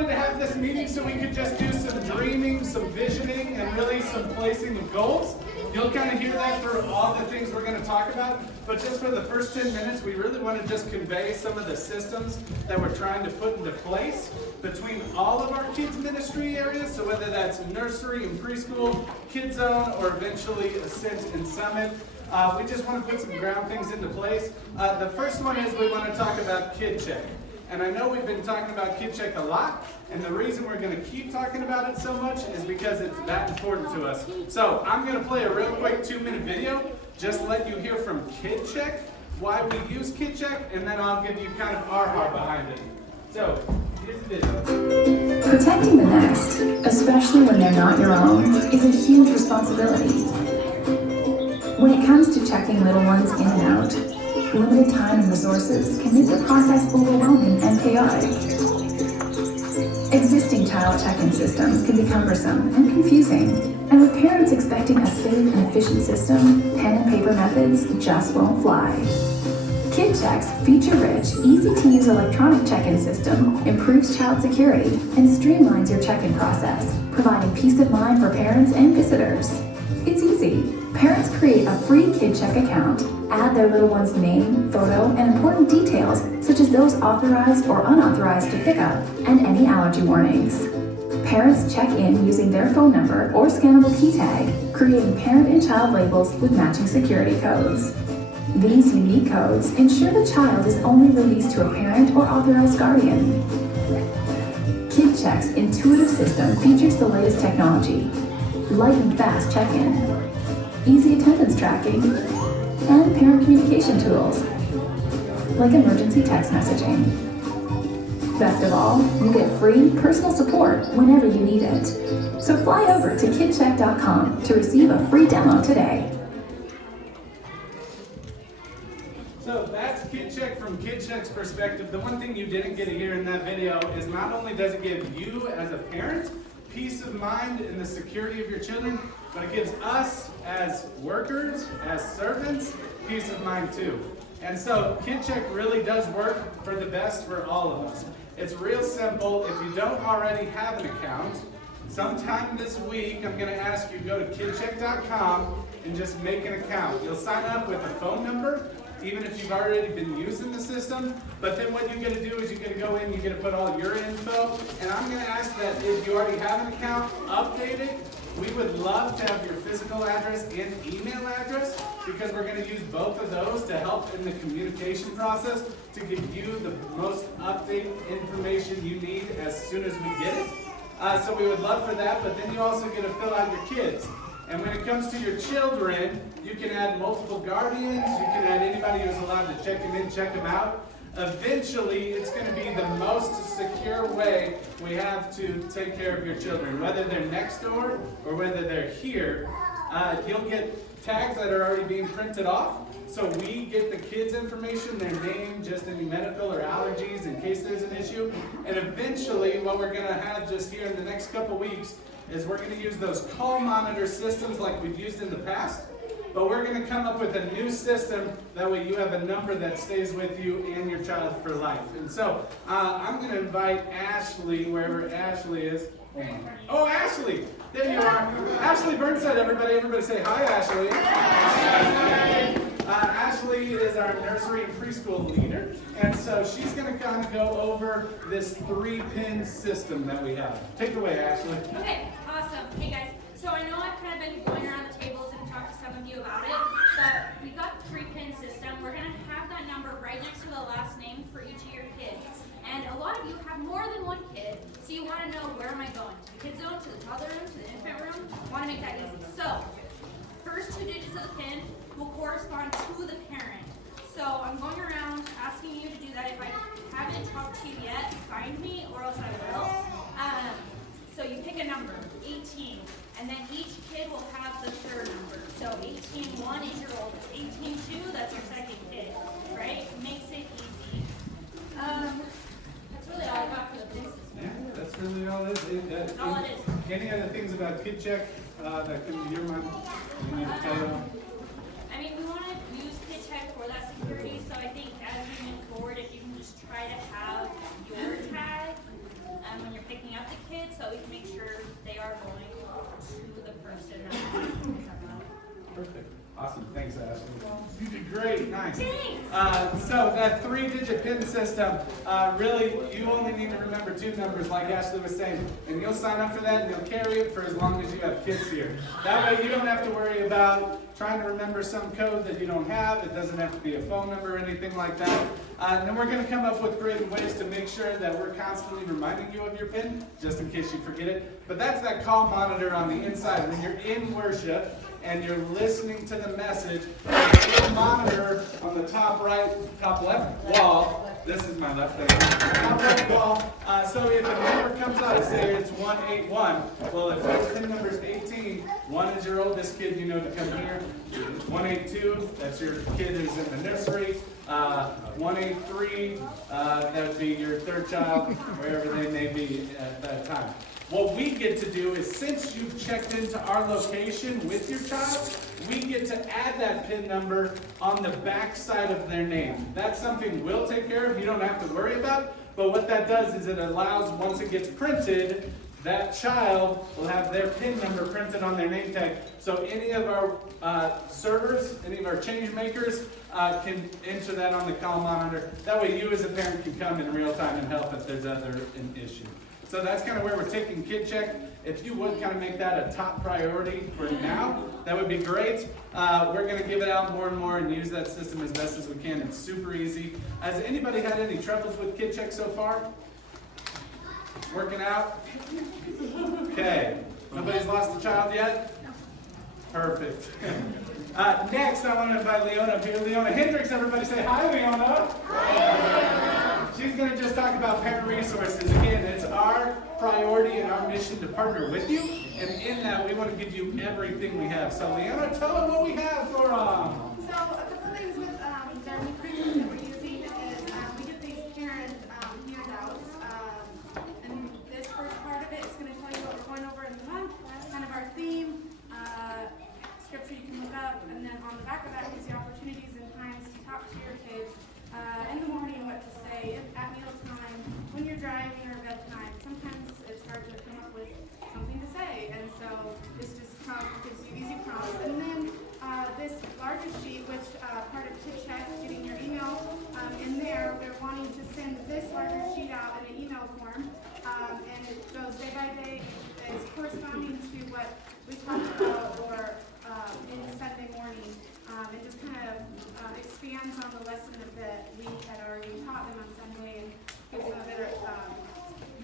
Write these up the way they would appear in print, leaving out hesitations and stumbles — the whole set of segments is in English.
wanted to have this meeting so we could just do some dreaming, some visioning, and really some placing of goals. You'll kind of hear that for all the things we're going to talk about, but just for the first 10 minutes, we really want to just convey some of the systems that we're trying to put into place between all of our kids ministry areas, so whether that's nursery and preschool, KidsZone, or eventually Ascent and Summit. We just want to put some ground things into place. The first one is we want to talk about Kid Check. And I know we've been talking about Kid Check a lot, and the reason we're going to keep talking about it so much is because it's that important to us. So I'm going to play a real quick 2-minute video, just to let you hear from Kid Check, why we use Kid Check, and then I'll give you kind of our heart behind it. So, here's the video. Protecting the nest, especially when they're not your own, is a huge responsibility. When it comes to checking little ones in and out, limited time and resources can make the process overwhelming and chaotic. Existing child check-in systems can be cumbersome and confusing, and with parents expecting a safe and efficient system, pen and paper methods just won't fly. KidCheck's feature-rich, easy-to-use electronic check-in system improves child security and streamlines your check-in process, providing peace of mind for parents and visitors. It's easy. Parents create a free KidCheck account, add their little one's name, photo, and important details such as those authorized or unauthorized to pick up, and any allergy warnings. Parents check in using their phone number or scannable key tag, creating parent and child labels with matching security codes. These unique codes ensure the child is only released to a parent or authorized guardian. KidCheck's intuitive system features the latest technology, light and fast check-in, easy attendance tracking, and parent communication tools, like emergency text messaging. Best of all, you get free personal support whenever you need it. So fly over to kidcheck.com to receive a free demo today. So that's Kid Check from Kid Check's perspective. The one thing you didn't get to hear in that video is not only does it give you as a parent peace of mind in the security of your children, but it gives us as workers, as servants, peace of mind too. And so Kid Check really does work for the best for all of us. It's real simple. If you don't already have an account, sometime this week I'm going to ask you to go to kidcheck.com and just make an account. You'll sign up with a phone number, even if you've already been using the system. But then what you get to do is you get to go in, you get to put all your info, and I'm going to ask that if you already have an account, update it. We would love to have your physical address and email address, because we're going to use both of those to help in the communication process to give you the most updated information you need as soon as we get it. So we would love for that, but then you also get to fill out your kids. And when it comes to your children, you can add multiple guardians, you can add anybody who's allowed to check them in, check them out. Eventually, it's going to be the most secure way we have to take care of your children. Whether they're next door or whether they're here, you'll get tags that are already being printed off. So we get the kids' information, their name, just any medical or allergies in case there's an issue. And eventually, what we're going to have just here in the next couple weeks is we're going to use those call monitor systems like we've used in the past, but we're going to come up with a new system. That way you have a number that stays with you and your child for life. And so I'm going to invite Ashley, wherever Ashley is. Oh, Ashley! There you are. Ashley Burnside, everybody. Everybody say hi, Ashley. Hi. Ashley is our nursery and preschool leader, and so she's going to kind of go over this 3-pin system that we have. Take it away, Ashley. Okay, awesome. Hey guys, so I know I've kind of been going around the tables and talked to some of you about it, but we got the 3-pin system. We're going to have that number right next to the last name for each of your kids. And a lot of you have more than one kid, so you want to know, where am I going? To the kids zone, to the toddler room, to the infant room? Want to make that easy. So, first 2 digits of the pin will correspond to the parent. So I'm going around asking you to do that. If I haven't talked to you yet, find me, or else I will. So you pick a number, 18, and then each kid will have the third number. So 18-1 is your oldest, 18-2, that's your second kid, right? Makes it easy. That's really all I got for the pin system. Yeah, that's really all it is. That's all it is. Any other things about Kid Check that come to your mind? You need to tell them? I mean, we want to use KidCheck for that security, so I think as we move forward, if you can just try to have your tag when you're picking Nice. Thanks. So that 3-digit PIN system, really, you only need to remember 2 numbers, like Ashley was saying, and you'll sign up for that, and you'll carry it for as long as you have kids here. That way, you don't have to worry about trying to remember some code that you don't have. It doesn't have to be a phone number or anything like that. And then we're going to come up with creative ways to make sure that we're constantly reminding you of your PIN, just in case you forget it. But that's that call monitor on the inside. When you're in worship and you're listening to the message, there's a little monitor on the top right, top left wall. This is my left thing. Top right wall. So if a number comes up, say it's 181. Well, if your PIN number is 18, 1 is your oldest kid, you know to come here. 182, that's your kid who's in the nursery. 183, that would be your 3rd child, wherever they may be at that time. What we get to do is, since you've checked into our location with your child, we get to add that PIN number on the back side of their name. That's something we'll take care of, you don't have to worry about, but what that does is it allows, once it gets printed, that child will have their PIN number printed on their name tag. So any of our servers, any of our change makers can enter that on the call monitor. That way you as a parent can come in real time and help if there's an issue. So that's kind of where we're taking KidCheck. If you would kind of make that a top priority for now, that would be great. We're going to give it out more and more and use that system as best as we can. It's super easy. Has anybody had any troubles with KidCheck so far? Working out? Okay. Nobody's lost a child yet? Perfect. Next, I want to invite Leona up here. Leona Hendricks, everybody say hi, Leona. She's going to just talk about parent resources. Again, it's our priority and our mission to partner with you. And in that, we want to give you everything we have. So, Leona, tell them what we have for So, a couple things with the new curriculum that we're using is we get these parent handouts. And this first part of it is going to tell you what we're going over in the month, kind of our theme, scripture you can look up, and then on the back of that gives you opportunities and times to talk to your kids in the morning, what to say, at mealtime, when you're driving, or bedtime. Sometimes it's hard to come up with something to say, and so this just gives you easy prompts. And then this larger sheet, which part of KidCheck, getting your email in there, we're wanting to send this larger sheet out in an email form, and it goes day by day. It's corresponding to what we talked about or in Sunday morning. It just kind of expands on the lesson that we had already taught them on Sunday and gives them a better,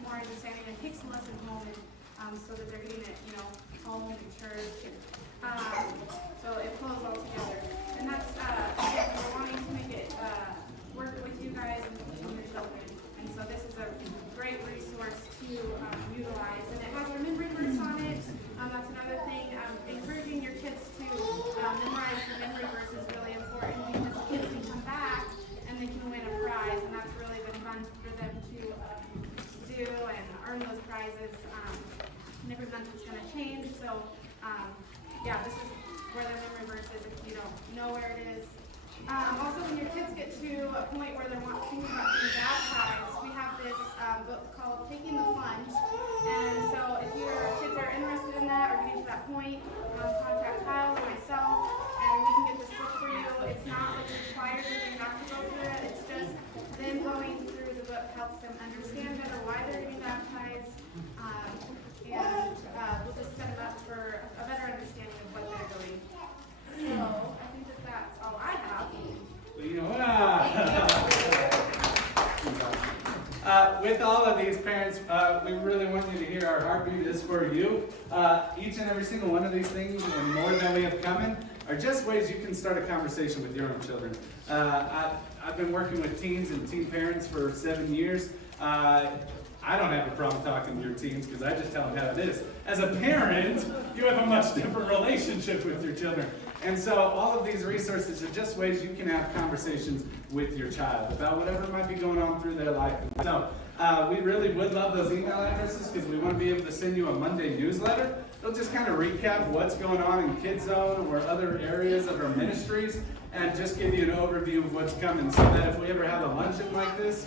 more understanding, and takes the lesson home and so that they're getting it, home and church. So it flows all together. And that's, again, we're wanting to make it work with you guys and teaching your children. And so this is a great resource to utilize. And it has a memory verse on it. That's another thing. Encouraging your kids to memorize the memory verse is really important, because kids can come back and they can win a prize, and that's really been fun for them to do and earn those prizes. And every month it's going to change. So, yeah, this is where the memory verse is if you don't know where it is. Also, when your kids get to a point where they're thinking about being baptized, we have this book called Taking the Plunge. And so if your kids are interested in that or getting to that point, contact Kyle or myself, and we can get this book for you. It's not required that you have to go through it. It's just them going through the book helps them understand better why they're getting baptized, and we'll just set them up for a better understanding of what they're doing. So I think that's all I have. With all of these parents, we really want you to hear our heartbeat is for you. Each and every single one of these things, and more than we have coming, are just ways you can start a conversation with your own children. I've been working with teens and teen parents for 7 years. I don't have a problem talking to your teens because I just tell them how it is. As a parent, you have a much different relationship with your children. And so all of these resources are just ways you can have conversations with your child about whatever might be going on through their life. So we really would love those email addresses because we want to be able to send you a Monday newsletter. It'll just kind of recap what's going on in KidsZone or other areas of our ministries and just give you an overview of what's coming so that if we ever have a luncheon like this,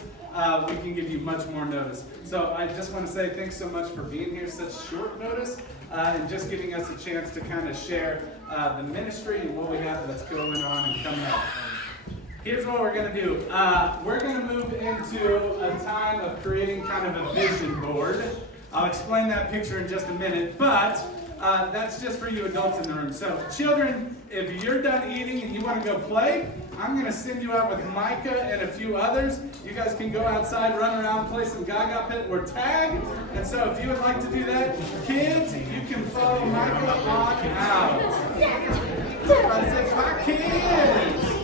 we can give you much more notice. So I just want to say thanks so much for being here such short notice and just giving us a chance to kind of share the ministry and what we have that's going on and coming up. here's what we're gonna do. We're gonna move into a time of creating kind of a vision board. I'll explain that picture in just a minute, but that's just for you adults in the room. So children, if you're done eating and you want to go play, I'm going to send you out with Micah and a few others. You guys can go outside, run around, play some gaga pit or tag. And so if you would like to do that, kids, you can follow Micah on out. I said, my kids.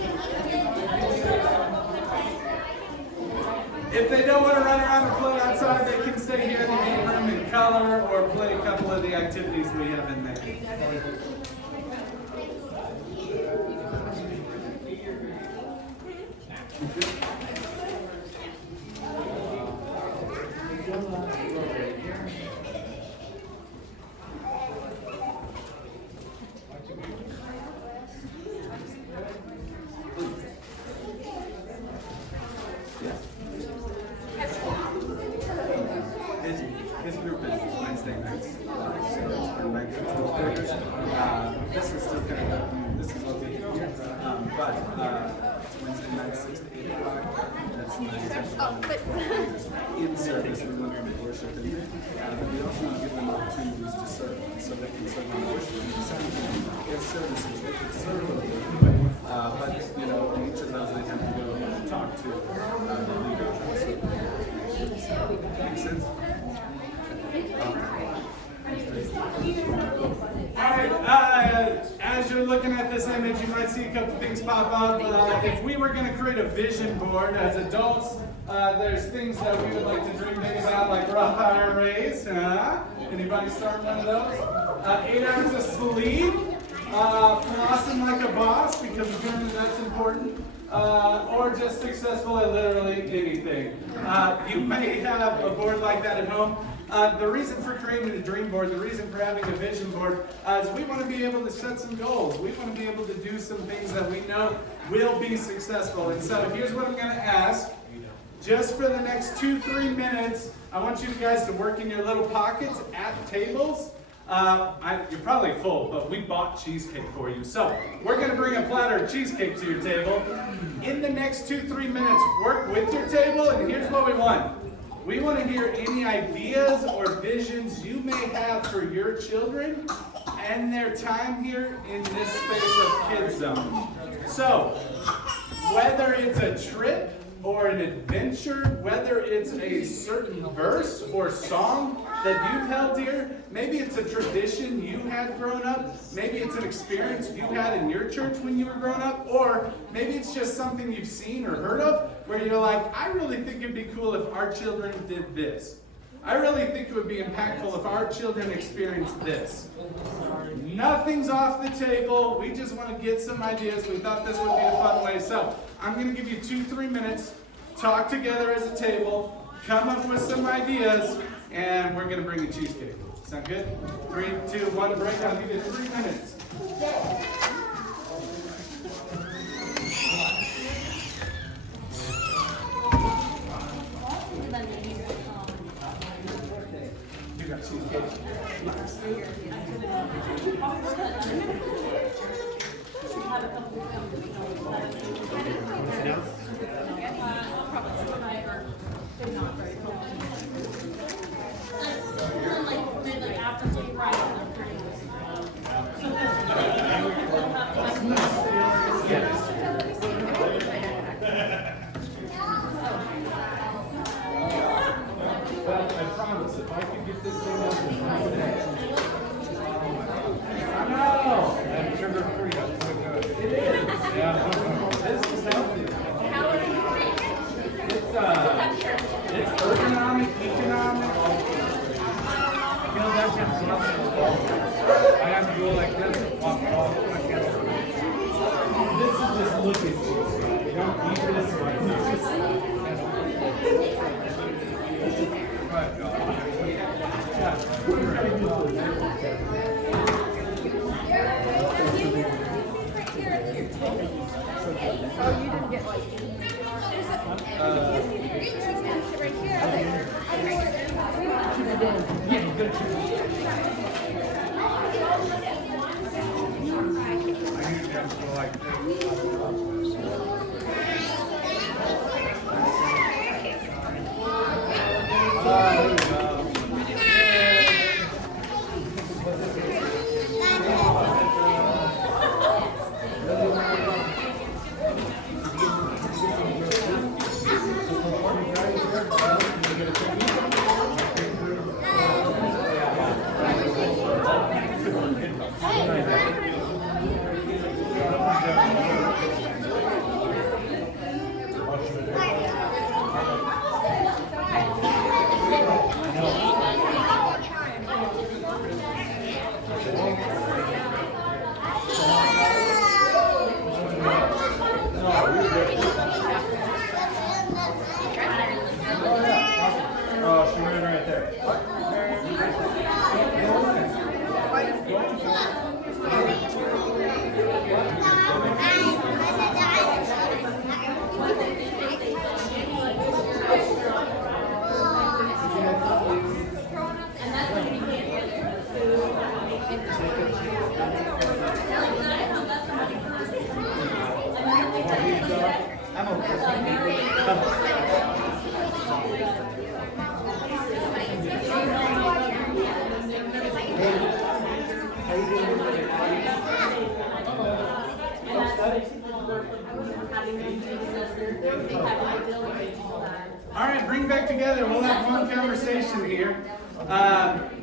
If they don't want to run around and play outside, they can stay here in the game room and color or play a couple of the activities we have in there. His group is Wednesday nights, so it's for 9 to 12. This is still kind of, this is located here, but it's Wednesday nights, 6 to 8 o'clock. That's nice. In service, we want them to worship in there. But we also want to give them opportunities to serve, so they can serve in worship. If services, they can serve a little bit. But, you know, in each of those, they have to go and talk to the leader. Makes sense? Alright, as you're looking at this image, you might see a couple things pop up. If we were going to create a vision board as adults, there's things that we would like to dream big about, like Roth IRAs. Anybody start one of those? 8 hours of sleep, flossing like a boss, because apparently that's important. Or just successful at literally anything. You may have a board like that at home. The reason for creating a dream board, the reason for having a vision board, is we want to be able to set some goals. We want to be able to do some things that we know will be successful. And so here's what I'm going to ask. Just for the next 2-3 minutes, I want you guys to work in your little pockets at tables. You're probably full, but we bought cheesecake for you. So we're going to bring a platter of cheesecake to your table. In the next 2-3 minutes, work with your table, and here's what we want. We want to hear any ideas or visions you may have for your children and their time here in this space of KidsZone. So, whether it's a trip or an adventure, whether it's a certain verse or song that you've held dear, maybe it's a tradition you had growing up, maybe it's an experience you had in your church when you were growing up, or maybe it's just something you've seen or heard of where you're like, I really think it'd be cool if our children did this. I really think it would be impactful if our children experienced this. Nothing's off the table. We just want to get some ideas. We thought this would be a fun way. So I'm going to give you 2-3 minutes. Talk together as a table. Come up with some ideas. And we're going to bring you cheesecake. Sound good? 3, 2, 1, break. I'll give you 3 minutes. You got cheesecake? Well, I promise, if I can get this thing up in 9 minutes. I know! And sugar-free, that's so good. It is! Yeah. This is healthy. It's ergonomic, economic. You know, that's just nothing. I have to go like this and walk off. This is just looking. You don't eat this right. Oh, you didn't get like All right, bring back together. We'll have one conversation here.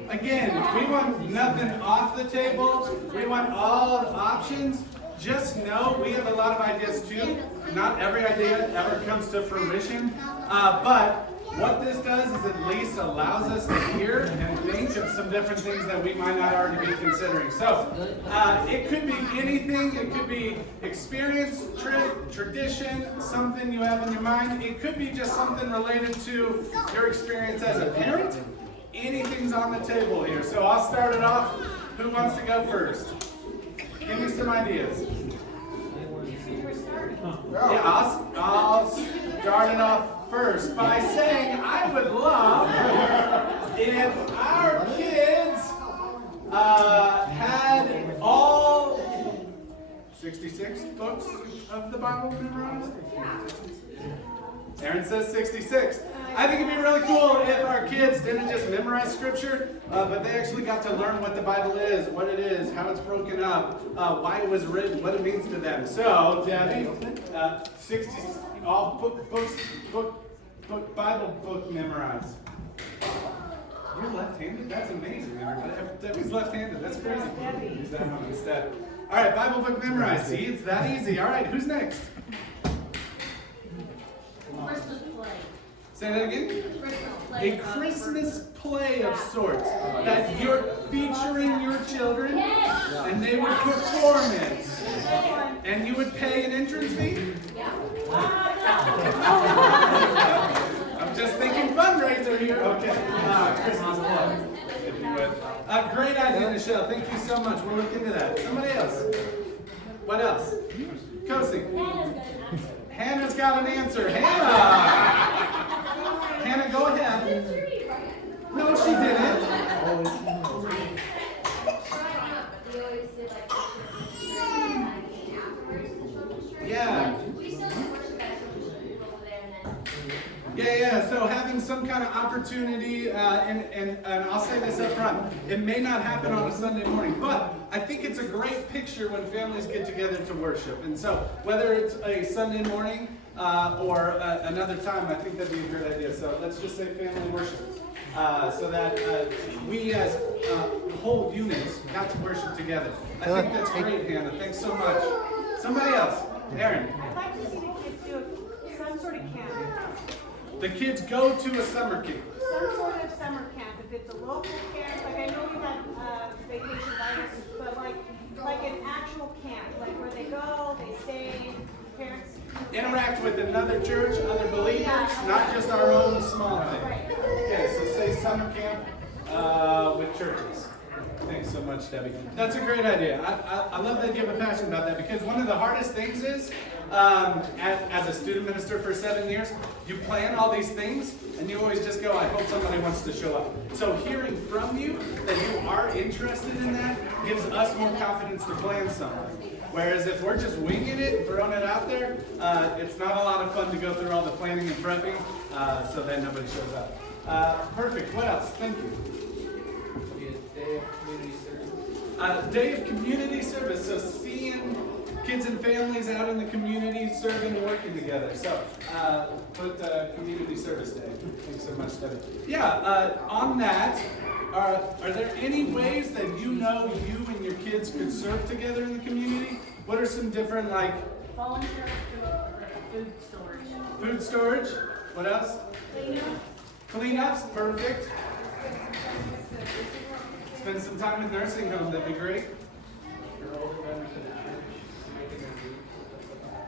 Again, we want nothing off the table. We want all options. Just know we have a lot of ideas too. Not every idea ever comes to fruition, but what this does is at least allows us to hear and think of some different things that we might not already be considering. So it could be anything. It could be experience, tradition, something you have in your mind. It could be just something related to your experience as a parent. Anything's on the table here. So I'll start it off. Who wants to go first? Give me some ideas. Yeah, I'll start it off first by saying I would love if our kids had all 66 books of the Bible memorized. Aaron says 66. I think it'd be really cool if our kids didn't just memorize scripture, but they actually got to learn what the Bible is, what it is, how it's broken up, why it was written, what it means to them. So, Debbie, 60, all Bible book memorized. You're left-handed? That's amazing, everybody. Debbie's left-handed. That's crazy. Use that one instead. All right, Bible book memorized. See, it's that easy. All right, who's next? Christmas play. Say that again? Christmas play. A Christmas play of sorts that you're featuring your children, and they would perform it, and you would pay an entrance fee. I'm just thinking fundraiser here. Okay, Christmas play, if you would. Great idea, Michelle. Thank you so much. We'll look into that. Somebody else. What else? Kosi. Hannah's got an answer. Hannah, go ahead. No, she didn't. Yeah. Yeah. So having some kind of opportunity, and I'll say this up front, it may not happen on a Sunday morning, but I think it's a great picture when families get together to worship. And so whether it's a Sunday morning or another time, I think that'd be a great idea. So let's just say family worship, so that we as whole units got to worship together. I think that's great, Hannah. Thanks so much. Somebody else. Aaron. I'd like to see the kids do some sort of camp. The kids go to a summer camp. Some sort of summer camp. If it's a local camp, like I know we had vacation Bibles, but like an actual camp, like where they go, they stay, parents Interact with another church, other believers, not just our own small thing. Okay, so say summer camp with churches. Thanks so much, Debbie. That's a great idea. I love that you have a passion about that, because one of the hardest things is, as a student minister for 7 years, you plan all these things, and you always just go, I hope somebody wants to show up. So hearing from you that you are interested in that gives us more confidence to plan something. Whereas if we're just winging it and throwing it out there, it's not a lot of fun to go through all the planning and prepping, so then nobody shows up. Perfect. What else? Thank you. Day of community service. So seeing kids and families out in the community serving and working together. So put community service day. Thanks so much, Debbie. Yeah, on that, are there any ways that you know you and your kids could serve together in the community? What are some different, like? Volunteer food storage. Food storage. What else? Cleanups. Perfect. Spend some time in nursing home, that'd be great.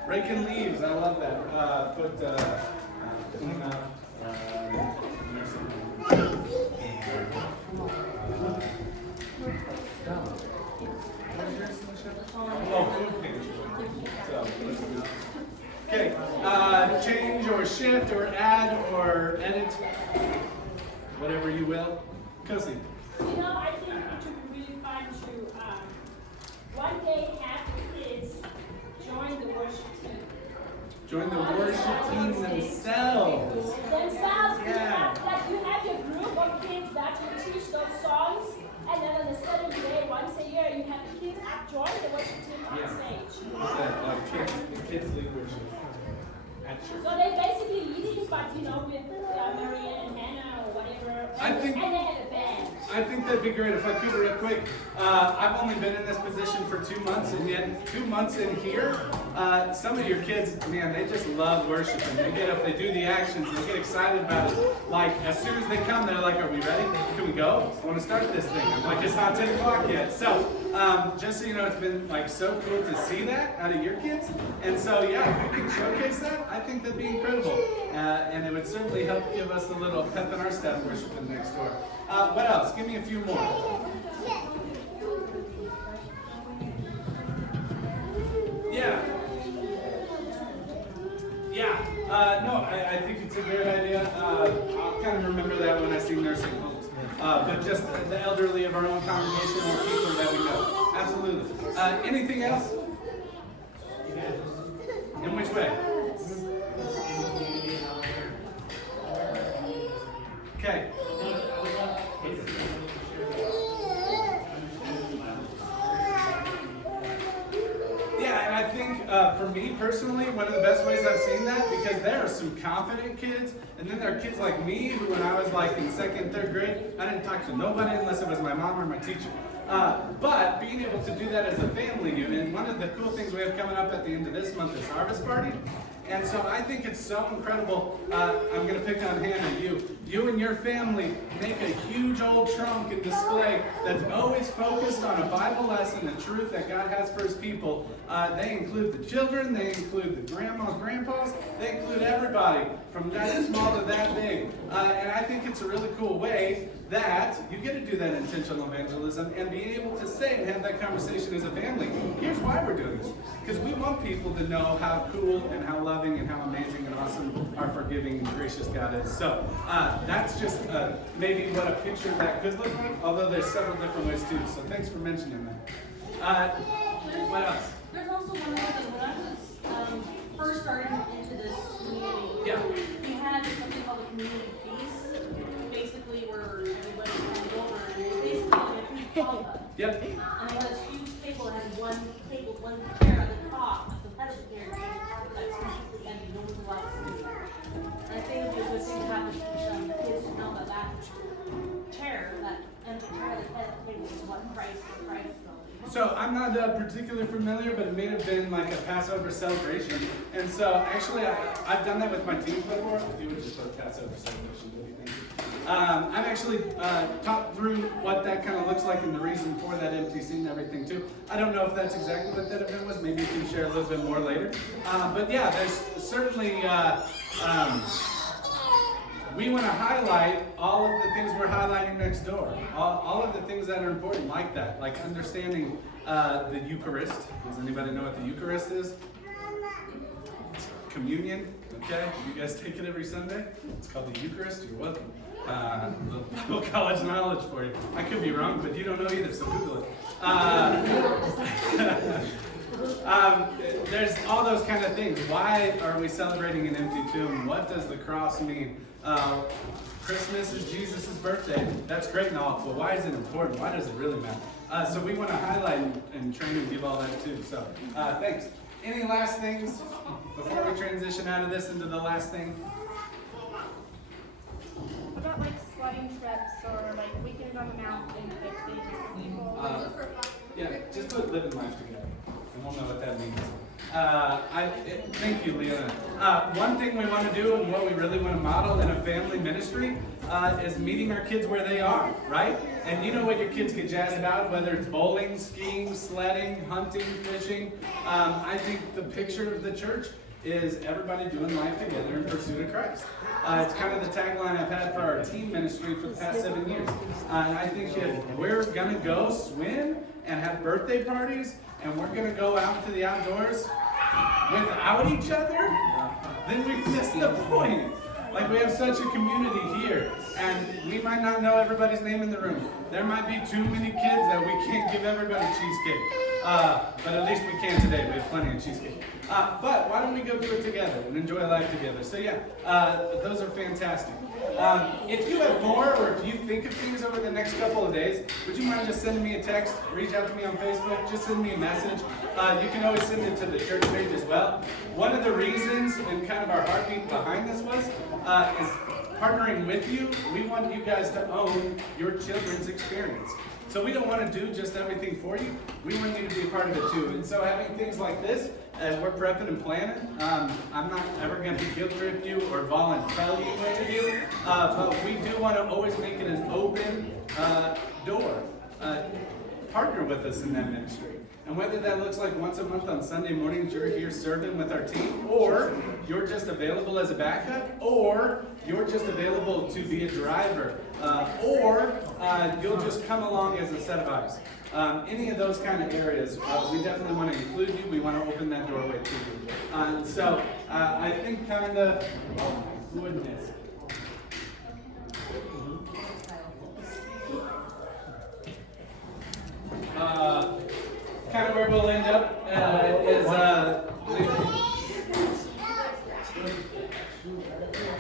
Raking leaves, I love that. Put clean up nursing home. Oh, food pantry. So, okay, change or shift or add or edit, whatever you will. Kosi. You know, I think it would be really fun to one day have the kids join the worship team. Join the worship team themselves. Yeah. You have your group of kids that you teach those songs, and then on a certain day, once a year, you have the kids join the worship team on stage. Like kids lead worship at church. So they basically leading, but with I think- And they had a band. I think that'd be great. If I could real quick, I've only been in this position for 2 months, and yet 2 months in here, some of your kids, man, they just love worshiping. They get up, they do the actions, they get excited about it. Like, as soon as they come, they're like, are we ready? Can we go? I want to start this thing. I'm like, it's not 10 o'clock yet. So, just so you know, it's been like so cool to see that out of your kids. And so, yeah, if we can showcase that, I think that'd be incredible. And it would certainly help give us a little pep in our step worshiping next door. What else? Give me a few more. Yeah. No, I think it's a great idea. I'll kind of remember that when I sing nursing homes. But just the elderly of our own congregation or people that we know. Absolutely. Anything else? In which way? Okay. Yeah, and I think for me personally, one of the best ways I've seen that, because there are some confident kids, and then there are kids like me who, when I was like in 2nd, 3rd grade, I didn't talk to nobody unless it was my mom or my teacher. But being able to do that as a family unit, one of the cool things we have coming up at the end of this month is Harvest Party. And so I think it's so incredible. I'm going to pick on Hannah. You and your family make a huge old trunk and display that's always focused on a Bible lesson, the truth that God has for His people. They include the children, they include the grandmas, grandpas, they include everybody from that small to that big. And I think it's a really cool way that you get to do that intentional evangelism and be able to say and have that conversation as a family. Here's why we're doing this. Because we want people to know how cool and how loving and how amazing and awesome our forgiving and gracious God is. So that's just maybe what a picture of that could look like, although there's several different ways too. So thanks for mentioning that. What else? There's also one other thing. When I was first starting into this community, we had something called a community feast. Basically, where everybody comes over and they basically had a huge pop-up. Yep. And they had this huge table that had one chair at the top, at the head of the chair, that's completely empty. No one's allowed to sit there. And I think it would be a good thing to have the kids to know that that chair, that empty chair at the head of the table is what Christ is. So I'm not particularly familiar, but it may have been like a Passover celebration. And so actually I've done that with my teams before. If you would just put Passover celebration, thank you. I've actually talked through what that kind of looks like and the reason for that empty seat and everything too. I don't know if that's exactly what that event was. Maybe you can share a little bit more later. But yeah, there's certainly we want to highlight all of the things we're highlighting next door. All of the things that are important like that, like understanding the Eucharist. Does anybody know what the Eucharist is? Communion, okay? You guys take it every Sunday? It's called the Eucharist. You're welcome. Little college knowledge for you. I could be wrong, but you don't know either, so Google it. There's all those kind of things. Why are we celebrating an empty tomb? What does the cross mean? Christmas is Jesus' birthday. That's great and all, but why is it important? Why does it really matter? So we want to highlight and train and give all that too. So thanks. Any last things before we transition out of this into the last thing? What about like sledding trips or like weekends on the mountain type things for people? Yeah, just put living life together, and we'll know what that means. Thank you, Leona. One thing we want to do and what we really want to model in a family ministry is meeting our kids where they are, right? And you know what your kids get jazzed about, whether it's bowling, skiing, sledding, hunting, fishing. I think the picture of the church is everybody doing life together in pursuit of Christ. It's kind of the tagline I've had for our team ministry for the past 7 years. And I think if we're going to go swim and have birthday parties, and we're going to go out to the outdoors without each other, then we've missed the point. Like, we have such a community here, and we might not know everybody's name in the room. There might be too many kids that we can't give everybody cheesecake. But at least we can today. We have plenty of cheesecake. But why don't we go do it together and enjoy life together? So yeah, those are fantastic. If you have more, or if you think of things over the next couple of days, would you mind just sending me a text, reach out to me on Facebook, just send me a message. You can always send it to the church page as well. One of the reasons and kind of our heartbeat behind this was, is partnering with you, we want you guys to own your children's experience. So we don't want to do just everything for you. We want you to be a part of it too. And so having things like this, as we're prepping and planning, I'm not ever going to guilt trip you or voluntarily what to do, but we do want to always make it an open door. Partner with us in that ministry. And whether that looks like once a month on Sunday mornings, you're here serving with our team, or you're just available as a backup, or you're just available to be a driver, or you'll just come along as a set of eyes. Any of those kind of areas, we definitely want to include you. We want to open that doorway to you. So I think kind of, oh my goodness. Kind of where we'll end up is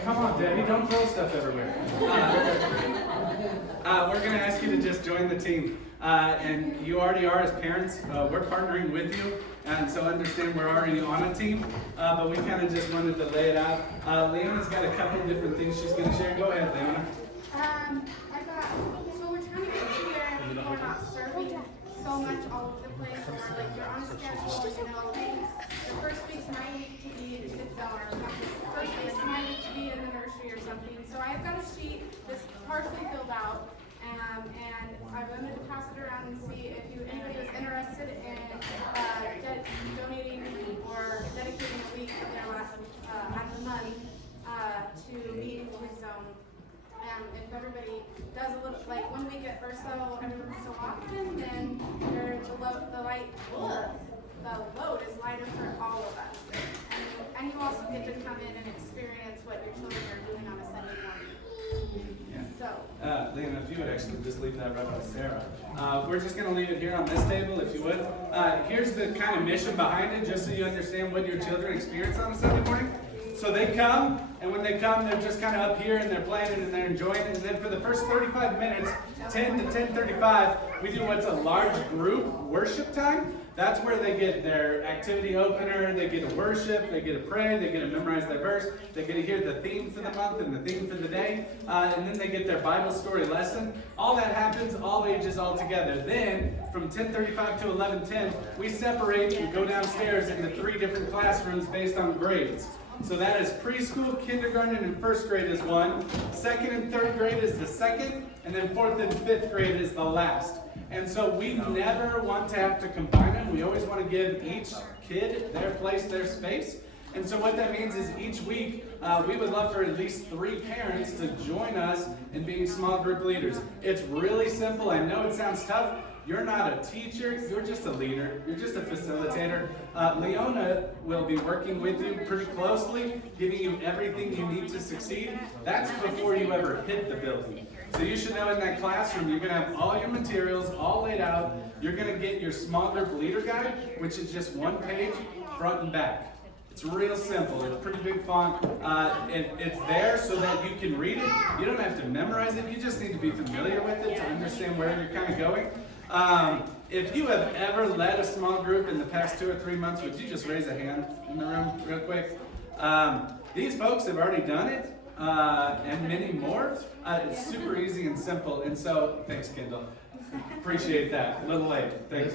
come on, Debbie, don't throw stuff everywhere. We're going to ask you to just join the team. And you already are as parents. We're partnering with you. And so understand we're already on a team. But we kind of just wanted to lay it out. Leona's got a couple of different things she's going to share. Go ahead, Leona. So we're trying to get to where people are not serving so much all over the place, or like you're on a schedule, you know, the first week's my week to be in KidsZone, or the first week's my week to be in the nursery or something. So I've got a sheet that's partially filled out, and I'm going to pass it around and see if anybody was interested in donating or dedicating a week of their last out of the money to be in KidsZone. If everybody does a little, like 1 week or so, every so often, then the load is lighter for all of us. And you also get to come in and experience what your children are doing on a Sunday morning. Yeah. So. Leona, if you would actually just leave that right with Sarah. We're just going to leave it here on this table, if you would. Here's the kind of mission behind it, just so you understand what your children experience on a Sunday morning. So they come, and when they come, they're just kind of up here, and they're playing and they're enjoying it. And then for the first 35 minutes, 10 to 10:35, we do what's a large group worship time. That's where they get their activity opener, they get to worship, they get to pray, they get to memorize their verse, they get to hear the theme for the month and the theme for the day, and then they get their Bible story lesson. All that happens, all ages all together. Then, from 10:35 to 11:10, we separate and go downstairs into 3 different classrooms based on grades. So that is preschool, kindergarten, and first grade is one. Second and third grade is the second, and then fourth and fifth grade is the last. And so we never want to have to combine them. We always want to give each kid their place, their space. And so what that means is each week, we would love for at least 3 parents to join us in being small group leaders. It's really simple. I know it sounds tough. You're not a teacher, you're just a leader, you're just a facilitator. Leona will be working with you pretty closely, giving you everything you need to succeed. That's before you ever hit the building. So you should know in that classroom, you're gonna have all your materials all laid out. You're gonna get your small group leader guide, which is just 1 page, front and back. It's real simple. It's pretty big font. It's there so that you can read it. You don't have to memorize it. You just need to be familiar with it to understand where you're kind of going. If you have ever led a small group in the past 2 or 3 months, would you just raise a hand in the room real quick? These folks have already done it, and many more. It's super easy and simple. And so, thanks, Kendall. Appreciate that. A little late. Thanks.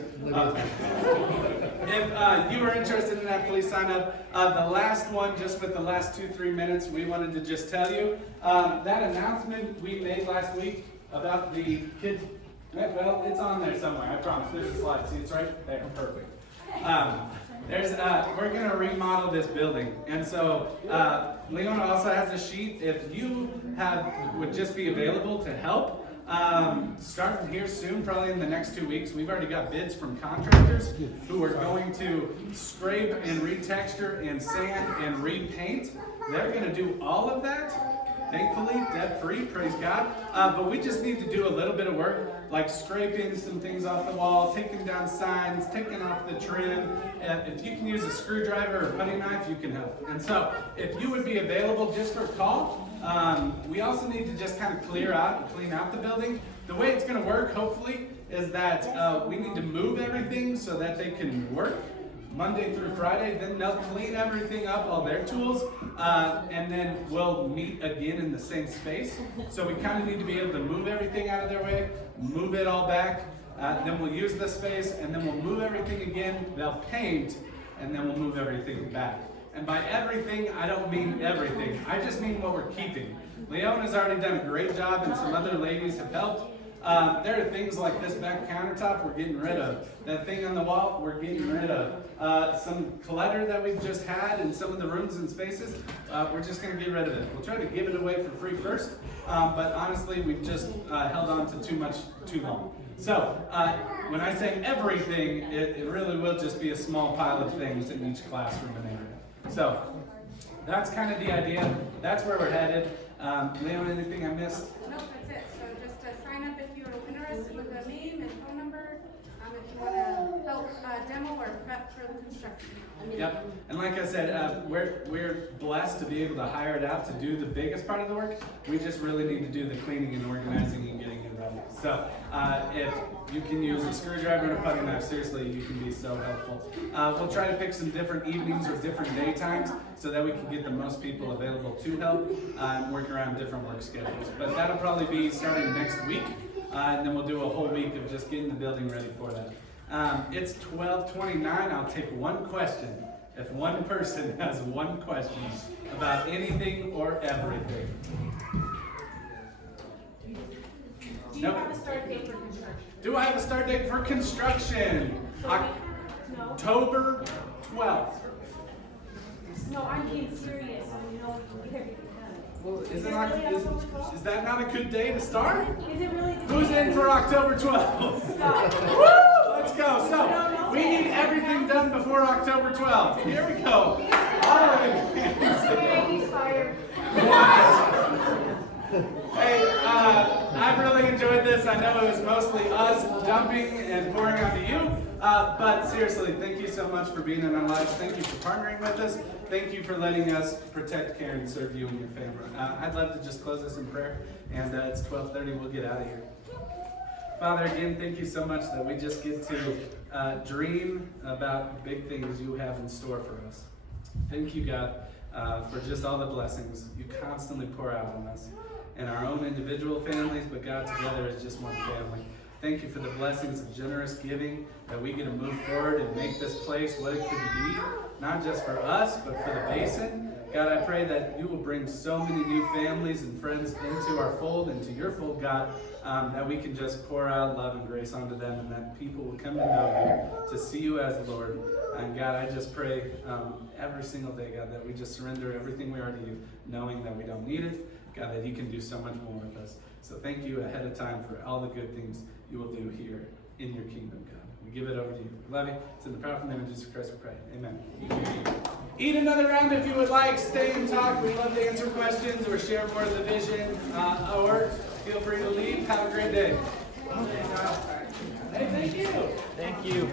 If you are interested in that, please sign up. The last one, just with the last 2-3 minutes, we wanted to just tell you that announcement we made last week about the kids. Well, it's on there somewhere. I promise. There's a slide. See, it's right there. Perfect. We're going to remodel this building, and so Leona also has a sheet. If you would just be available to help. Starting here soon, probably in the next 2 weeks, we've already got bids from contractors who are going to scrape and retexture and sand and repaint. They're going to do all of that, thankfully, debt-free, praise God. But we just need to do a little bit of work, like scraping some things off the wall, taking down signs, taking off the trim. If you can use a screwdriver or putty knife, you can help. And so, if you would be available just for a call, we also need to just kind of clean out the building. The way it's going to work, hopefully, is that we need to move everything so that they can work. Monday through Friday. Then they'll clean everything up, all their tools, and then we'll meet again in the same space. So we kind of need to be able to move everything out of their way, move it all back, then we'll use this space, and then we'll move everything again. They'll paint, and then we'll move everything back. And by everything, I don't mean everything. I just mean what we're keeping. Leona's already done a great job, and some other ladies have helped. There are things like this back countertop we're getting rid of. That thing on the wall, we're getting rid of. Some clutter that we've just had in some of the rooms and spaces, we're just going to get rid of it. We'll try to give it away for free first, but honestly, we've just held on to too much too long. So, when I say everything, it really will just be a small pile of things in each classroom and area. So, that's kind of the idea. That's where we're headed. Leon, anything I missed? Nope, that's it. So just sign up if you're interested with a name and phone number, if you want to help demo or prep for the construction. Yep, and like I said, we're blessed to be able to hire it out to do the biggest part of the work. We just really need to do the cleaning and organizing and getting it ready. So if you can use a screwdriver and a putty knife, seriously, you can be so helpful. We'll try to pick some different evenings or different day times so that we can get the most people available to help and work around different work schedules. But that'll probably be starting next week, and then we'll do a whole week of just getting the building ready for that. It's 12:29. I'll take one question. If one person has one question about anything or everything. Do you have a start date for construction? Do I have a start date for construction? No. October 12th. No, I'm being serious, so you know we can get everything done. Well, Is it really October 12th? is that not a good day to start? Is it really? Who's in for October 12th? Stop. Woo! Let's go. So, we need everything done before October 12th. Here we go. All of it. He's fired. Hey, I've really enjoyed this. I know it was mostly us dumping and pouring onto you, but seriously, thank you so much for being in our lives. Thank you for partnering with us. Thank you for letting us protect, care, and serve you and your family. I'd love to just close this in prayer, and it's 12:30. We'll get out of here. Father, again, thank you so much that we just get to dream about big things you have in store for us. Thank you, God, for just all the blessings you constantly pour out on us and our own individual families, but God, together as just one family. Thank you for the blessings of generous giving, that we get to move forward and make this place what it could be, not just for us, but for the basin. God, I pray that you will bring so many new families and friends into our fold, into your fold, God, that we can just pour out love and grace onto them, and that people will come to know you, to see you as the Lord. And God, I just pray every single day, God, that we just surrender everything we are to you, knowing that we don't need it. God, that you can do so much more with us. So thank you ahead of time for all the good things you will do here in your kingdom, God. We give it over to you. We love you. It's in the powerful name of Jesus Christ we pray. Amen. Eat another round if you would like. Stay and talk. We'd love to answer questions or share more of the vision. Or feel free to leave. Have a great day. Hey, thank you. Thank you.